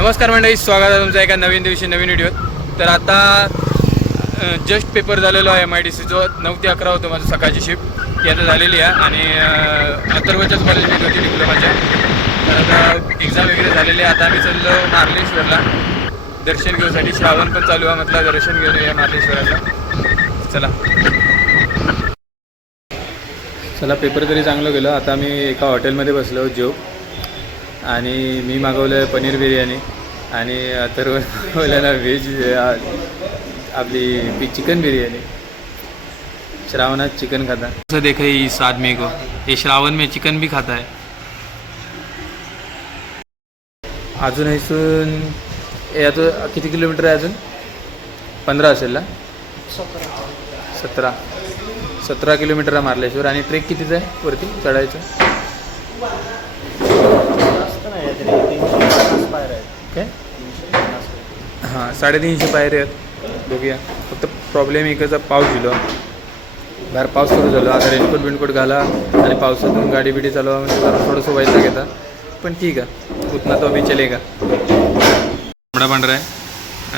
नमस्कार मंडळी, स्वागत आहे तुमचं एका नवीन दिवशी नवीन व्हिडिओत. तर आता जस्ट पेपर झालेलो आहे MIDC जो 9 ते 11 होतो माझं सकाळची शिफ्ट, ती आता झालेली आहे. आणि अथर्वच्याच कॉलेजमध्ये होती डिप्लोमाच्या. तर आता एक्झाम वगैरे झालेली आहे. आता आम्ही चाललो मार्लेश्वरला दर्शन घेऊसाठी. श्रावण पण चालू आहे, म्हटलं दर्शन घेऊन या मार्लेश्वराला. चला पेपर तरी चांगलं गेलं. आता आम्ही एका हॉटेलमध्ये बसलो जेव, आणि मी मागवलं पनीर बिर्याणी आणि अथर्व मागवलं व्हेज आपली चिकन बिर्याणी. श्रावणात चिकन खाता असं देखा इस आदमी को, ये श्रावण में चिकन भी खाता है. अजून इथून आता किती किलोमीटर आहे? अजून 15 असेल ना? 17 किलोमीटर आहे मार्लेश्वर. आणि ट्रेक कितीचं आहे वरती चढायचं? काय? हां, 350 पायऱ्या आहेत. बघूया. फक्त प्रॉब्लेम एकच, पाऊस दिलो बाहेर, पाऊस सुरू झालो. आता रेनकोट घाला आणि पावसातून गाडी बिडी चालवा म्हणजे जरा थोडंसं व्हायचं घेता, पण ठीक आहे, उतना तो अभी चलेगा. तांबडा पांढरा आहे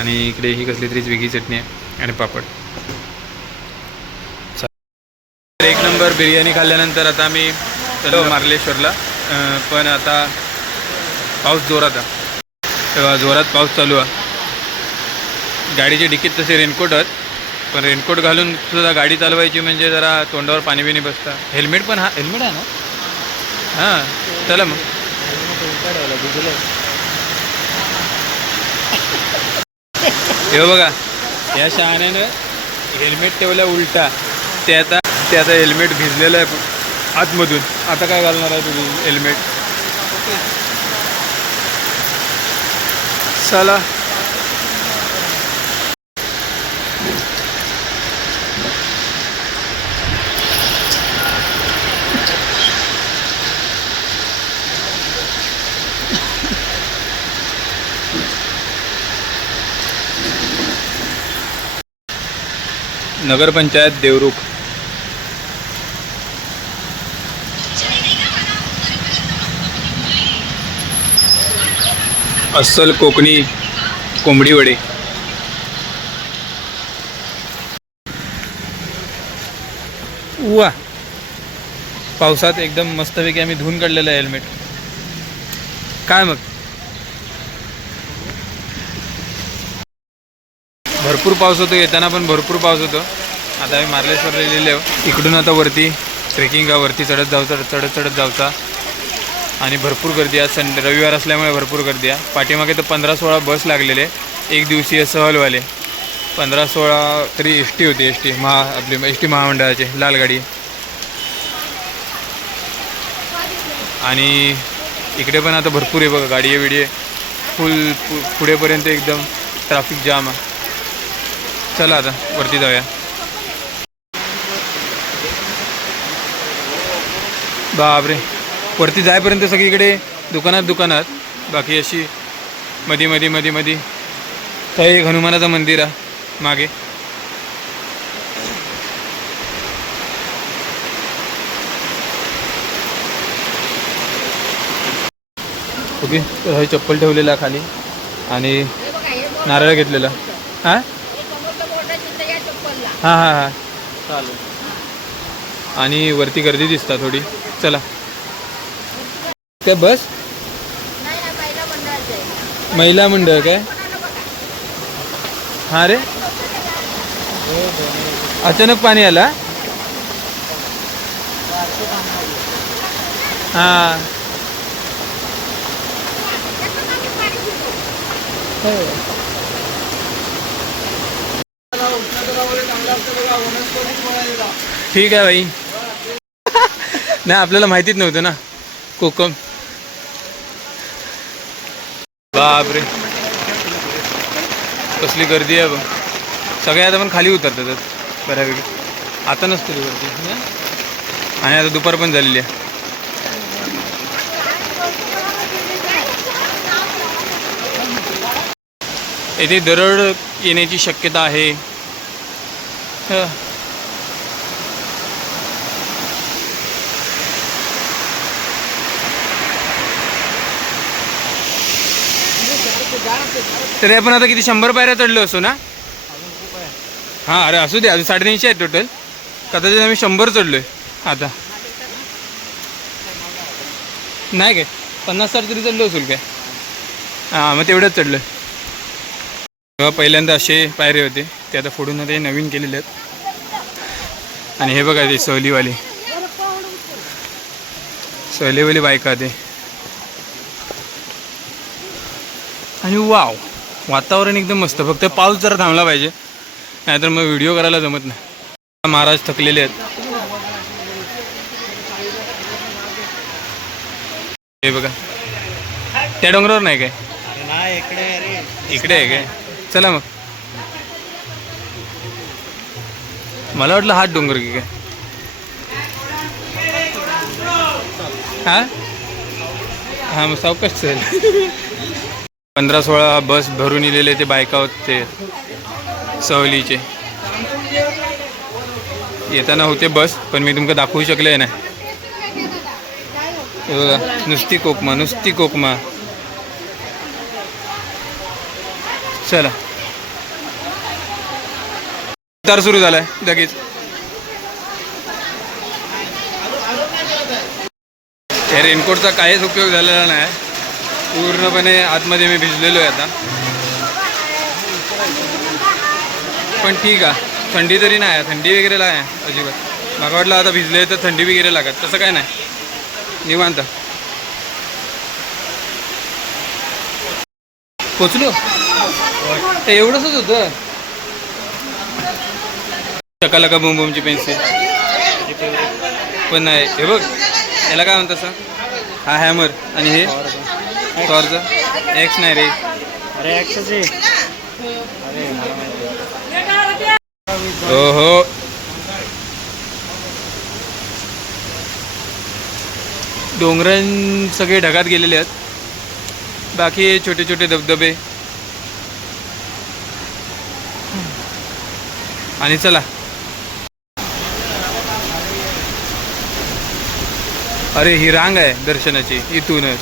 आणि इकडे ही कसली तरीच वेगळी चटणी आहे आणि पापड. एक नंबर बिर्याणी खाल्ल्यानंतर आता आम्ही चलो मार्लेश्वरला. पण आता पाऊस जोरात आहे, तेव्हा जोरात पाऊस चालू आहे. गाडीचे डिकीत तसे रेनकोट आहेत, पण रेनकोट घालून सुद्धा गाडी चालवायची म्हणजे जरा तोंडावर पाणी बिणी बसतं. हेल्मेट पण हेल्मेट आहे ना? हां, चला मग. हे बघा, या शहाण्यानं हेल्मेट ठेवलं उलटा. ते आता हेल्मेट भिजलेलं आहे आतमधून. आता काय घालणार आहे तुम्ही हेल्मेट? चला. नगरपंचायत देवरुख. अस्सल कोकणी कोंबडी वडे. वा, पावसात एकदम मस्तपैकी आम्ही धुवून काढलेलं आहे हेल्मेट. काय मग, भरपूर पाऊस होतो, येताना पण भरपूर पाऊस होतो. आता आम्ही मार्लेश्वरला गेलेलो. इकडून आता वरती ट्रेकिंगावरती चढत जाऊचा. आणि भरपूर गर्दी आहे. रविवार असल्यामुळे भरपूर गर्दी आहे. पाठीमागे तर 15-16 बस लागलेले, एक दिवसीय सहलवाले. 15-16 तरी ST होती, आपली ST महामंडळाची लाल गाडी. आणि इकडे पण आता भरपूर आहे बघा, गाडी आहे, बिडी आहे फुल. पुढेपर्यंत एकदम ट्रॅफिक जाम आहे. चला आता वरती जाऊया. बापरे, वरती जायपर्यंत सगळीकडे दुकानात. बाकी अशी मध्ये तर एक हनुमानाचं मंदिर आहे मागे. ओके, तर हे चप्पल ठेवलेला खाली आणि नारळ घेतलेला. हां चालेल. आणि वरती गर्दी दिसता थोडी. चला. काय बस? महिला मंडळ काय? हां रे, अचानक पाणी आला. हां, ठीक आहे भाई. नाही, आपल्याला माहितीच नव्हतं ना कोकम. बापरे, कसली गर्दी आहे बघ. सगळे आता पण खाली उतरतात बऱ्यापैकी. आता नसतो गर्दी. आणि आता दुपार पण झालेली आहे. येथे दरड येण्याची शक्यता आहे. तरी आपण आता किती 100 पायऱ्या चढलो असो ना? हां, अरे असू दे, अजून 350 आहेत टोटल. कदाचित आम्ही 100 चढलोय आता. नाही काय 50-60 तरी चढलो असेल काय? हां, मग तेवढंच चढलं. तेव्हा पहिल्यांदा असे पायरे होते, ते आता फोडून ते नवीन केलेले आहेत. आणि हे बघा ते सहलीवाली बायका ते. आणि वाव, वातावरण एकदम मस्त. फक्त पाऊस जरा थांबला पाहिजे, नाहीतर मग व्हिडिओ करायला जमत नाही. महाराज थकलेले आहेत. हे बघा, त्या डोंगरावर नाही काय? इकडे आहे काय? चला मग. मला वाटलं हात डोंगर की काय. हां मग सावकाश चल. 15-16 बस भरून इलेले ते बायका होते सहलीचे. येताना होते बस, पण मी तुमका दाखवू शकले नाही. हे बघा, नुसती कोकमा. चला, उतार सुरू झालाय लगेच. या रेनकोटचा काहीच उपयोग झालेला नाही. पूर्णपणे आतमध्ये मी भिजलेलो आहे आता. पण ठीक आहे, थंडी तरी नाही. थंडी वगैरे नाही अजिबात. मला वाटलं आता भिजले तर थंडी वगैरे लागत, तसं काय नाही, निवांत. पोचलो एवढंच होतं. चकाला का बुमची पेन्सिल पण नाही. हे बघ, याला काय म्हणतात? हा हॅमर. आणि हे टॉर्च. एक्स नाही रे. हो, डोंगरां सगळे ढगात गेलेले आहेत. बाकी छोटे छोटे धबधबे. आणि चला, अरे ही रांग आहे दर्शनाची इथूनच.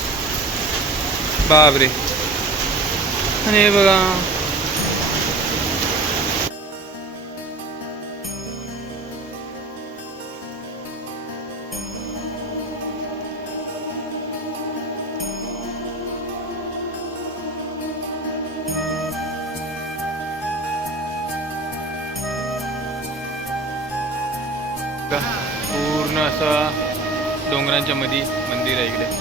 बापरे. आणि हे बघा, पूर्ण असं डोंगरांच्या मध्ये मंदिर आहे इकडे.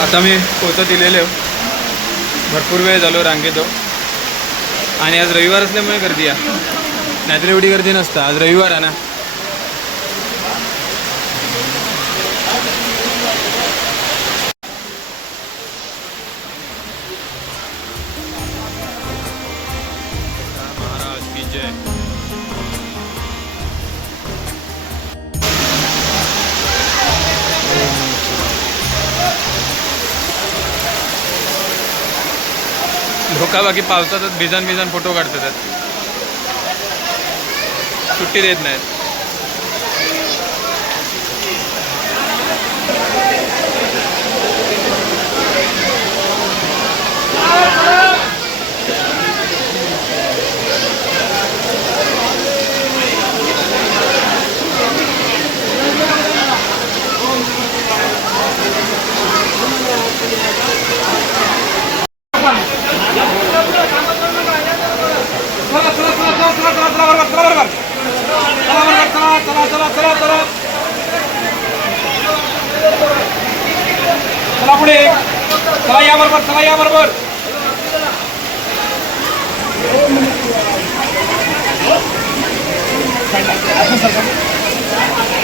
आता मी पोचत दिलेले हो. भरपूर वेळ झालो रांगेत हो. आणि आज रविवार असल्यामुळे गर्दी आहे, नाहीतर एवढी गर्दी नसतं. आज रविवार आहे ना. महाराज की जय. लोक बाकी पावसातच भिजन फोटो काढतात, सुट्टी देत नाहीत. चला पुढे, चला या बरोबर, चला या बरोबर.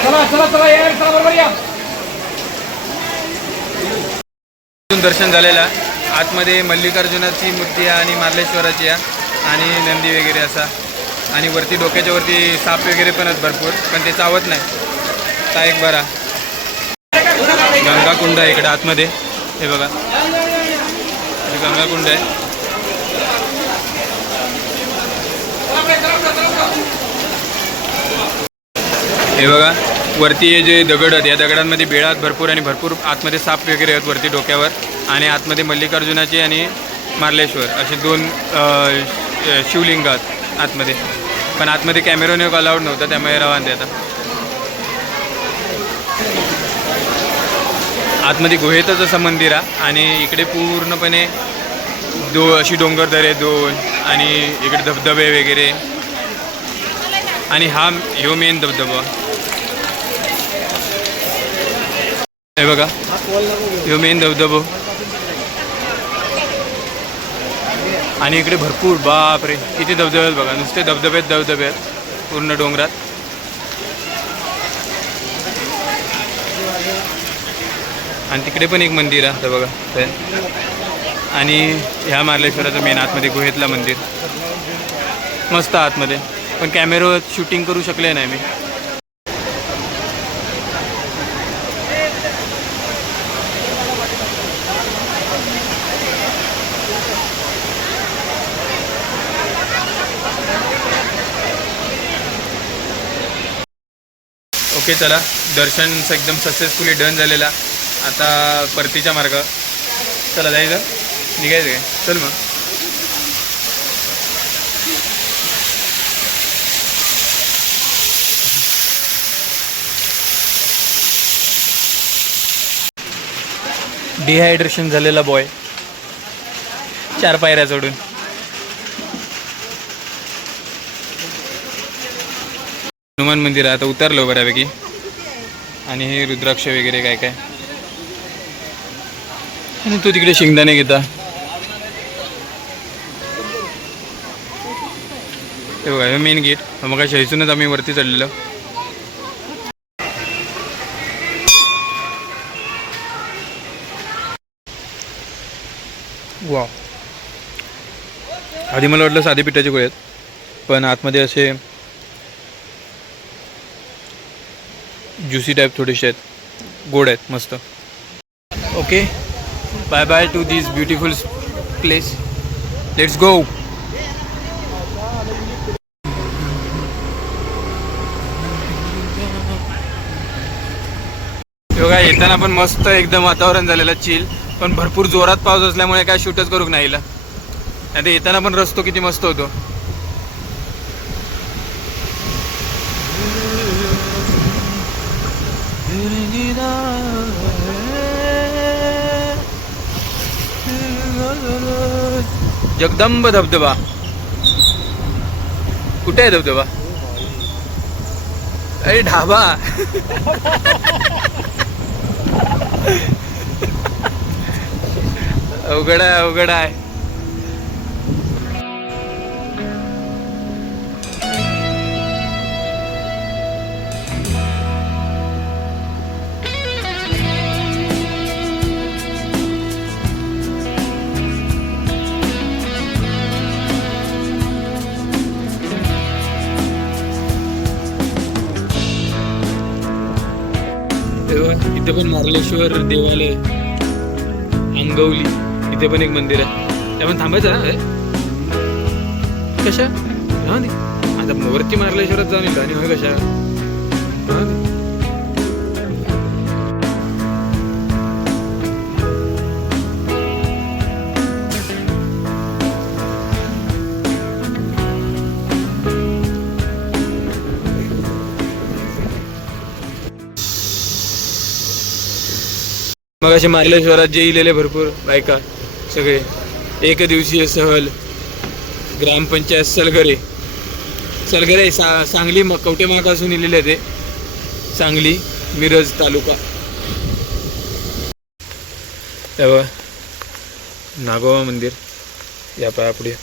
चला चला चला या, चला बरोबर या. दर्शन झालेलं आहे. आतमध्ये मल्लिकार्जुनाची मूर्ती आहे आणि मार्लेश्वराची आहे आणि नंदी वगैरे असा, आणि वरती डोक्याच्या वरती साप वगैरे पण आहेत भरपूर, पण ते चावत नाही. आता एक बरा गंगाकुंड आहे इकडे आतमध्ये, हे बघा हे गंगाकुंड आहे. हे बघा वरती हे जे दगड आहेत, या दगडांमध्ये बेळा आहेत भरपूर, आणि भरपूर आतमध्ये साप वगैरे आहेत वरती डोक्यावर, आणि आतमध्ये मल्लिकार्जुनाची आणि मार्लेश्वर असे 2 शिवलिंग आहेत आतमध्ये. पण आतमध्ये कॅमेरा ने अलाउड नव्हता, त्यामुळे रवाना आता. आतमध्ये गुहेतच असं मंदिर आहे, आणि इकडे पूर्णपणे अशी डोंगरदरे 2, आणि इकडे धबधबे वगैरे, आणि ह्यो मेन धबधबा हे बघा, ह्यो मेन धबधबो. आणि इकडे भरपूर, बाप रे किती धबधबे आहेत बघा, नुसते धबधबे आहेत पूर्ण डोंगरात. आणि तिकडे पण एक मंदिर आहे आता बघा, आणि ह्या मार्लेश्वराचं मेन आतमध्ये गुहेतला मंदिर मस्त आतमध्ये, पण कॅमेरा शूटिंग करू शकले नाही मी. ओके चला, दर्शन एकदम सक्सेसफुली डन झालेला. आता परतीच्या मार्ग चला जायचं, निघायचं काय, चल मग. डिहायड्रेशन झालेला बॉय 4 पायऱ्या चढून. हनुमान मंदिर आहे, आता उतरलो बऱ्यापैकी. आणि हे रुद्राक्ष वगैरे काय काय, आणि तो तिकडे शेंगदाणे घेता. हे बघा हे मेन गेट, मग इथूनच आम्ही वरती चढलेलो. वा, आधी मला वाटलं साधे पिठाचे गोळे आहेत, पण आतमध्ये असे ज्युसी टाईप थोडेसे आहेत, गोड आहेत मस्त. Okay, bye bye to this beautiful place, let's go. बघा येताना पण मस्त एकदम वातावरण झालेलं चिल, पण भरपूर जोरात पाऊस असल्यामुळे काय शूटच करूक नाही इला. आता येताना पण रस्तो किती मस्त होतो. जगदंब धबधबा, कुठे आहे धबधबा? अरे ढाबा. अवघड आहे, अवघड आहे. इथे पण मार्लेश्वर देवालय, अंगवली इथे पण एक मंदिर आहे. त्यामुळे थांबायचं ना कशा, हा नाही आता वरती मार्लेश्वरात जाऊन येतो आणि होय कशा. मग असे मार्लेश्वरात जे इलेले भरपूर बायका सगळे, एक दिवसीय सहल, ग्रामपंचायत सलगरे सांगली कवटे महागासून इलेले ते, सांगली मिरज तालुका. तेव्हा नागोबा मंदिर या पायापुढे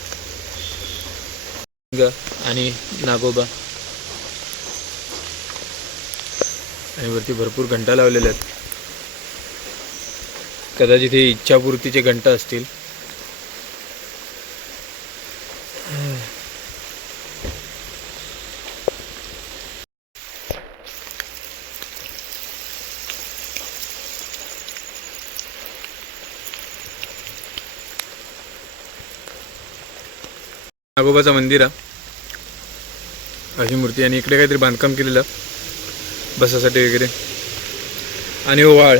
आणि नागोबा, आणि वरती भरपूर घंटा लावलेल्या आहेत. कदाचित हे इच्छापूर्तीचे घंटा असतील. नागोबाचं मंदिर आहे अशी मूर्ती, आणि इकडे काहीतरी बांधकाम केलेलं बसासाठी वगैरे. आणि वाळ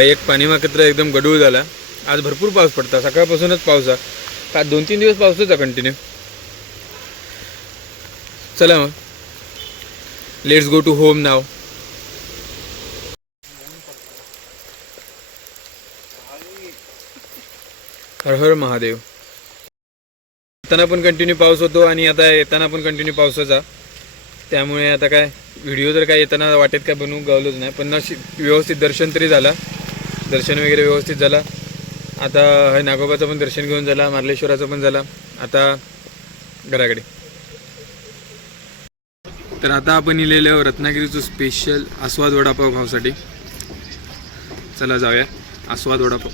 एक पाणी मात्र एकदम गडूळ झाला. आज भरपूर पाऊस पडता, सकाळपासूनच पाऊस आहे. का 2-3 दिवस पाऊसच आहे कंटिन्यू. चला मग let's go to home now. हर हर महादेव. येताना पण कंटिन्यू पाऊस होतो आणि आता येताना पण कंटिन्यू पाऊसच आहे. त्यामुळे आता काय व्हिडिओ तर काय येताना वाटेत काय बनवू गावलोच नाही, पण व्यवस्थित दर्शन तरी झाला. दर्शन वगैरे व्यवस्थित झाला. आता हे नागोबाचं पण दर्शन घेऊन झाला, मार्लेश्वराचं पण झाला. आता घराकडे. तर आता आपण इलेलो रत्नागिरीचं स्पेशल आस्वाद वडापाव खाऊसाठी. चला जाऊया आस्वाद वडापाव.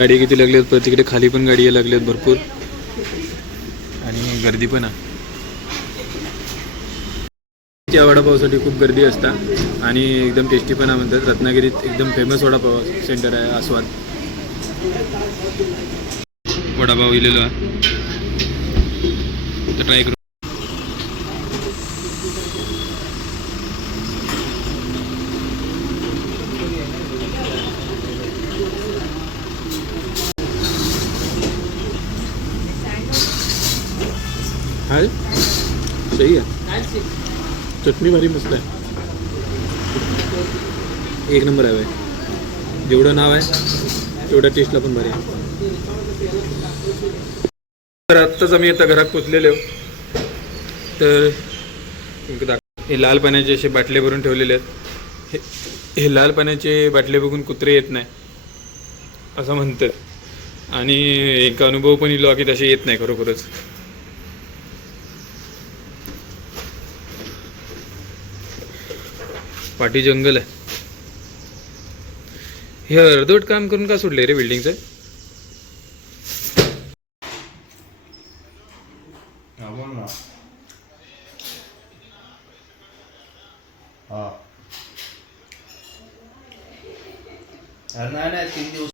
गाडी किती लागली आहेत, तिकडे खाली पण गाडी लागली आहेत भरपूर, आणि गर्दी पण आहे. त्या वडापावसाठी खूप गर्दी असता आणि एकदम टेस्टी पण आहे म्हणतात. रत्नागिरीत एकदम फेमस वडापाव सेंटर आहे आस्वाद. वडापाव इलेलो आहे तर ट्राय करू. हाय सही आहे, चटणी भारी मस्त आहे, एक नंबर आहे भाई. जेवढं नाव आहे तेवढ्या टेस्टला पण भारी आहे. तर आत्ताच आम्ही आता घरात पोचलेलो. तर हे लाल पाण्याचे असे बाटले भरून ठेवलेले आहेत. हे लाल पाण्याचे बाटले बघून कुत्रे येत नाही असं म्हणतात, आणि एक अनुभव पण इलो की तसे येत नाही खरोखरच. पाठी जंगल आहे. हे अर्धवट काम करून का सोडले रे बिल्डिंगचं. नाही 3 दिवस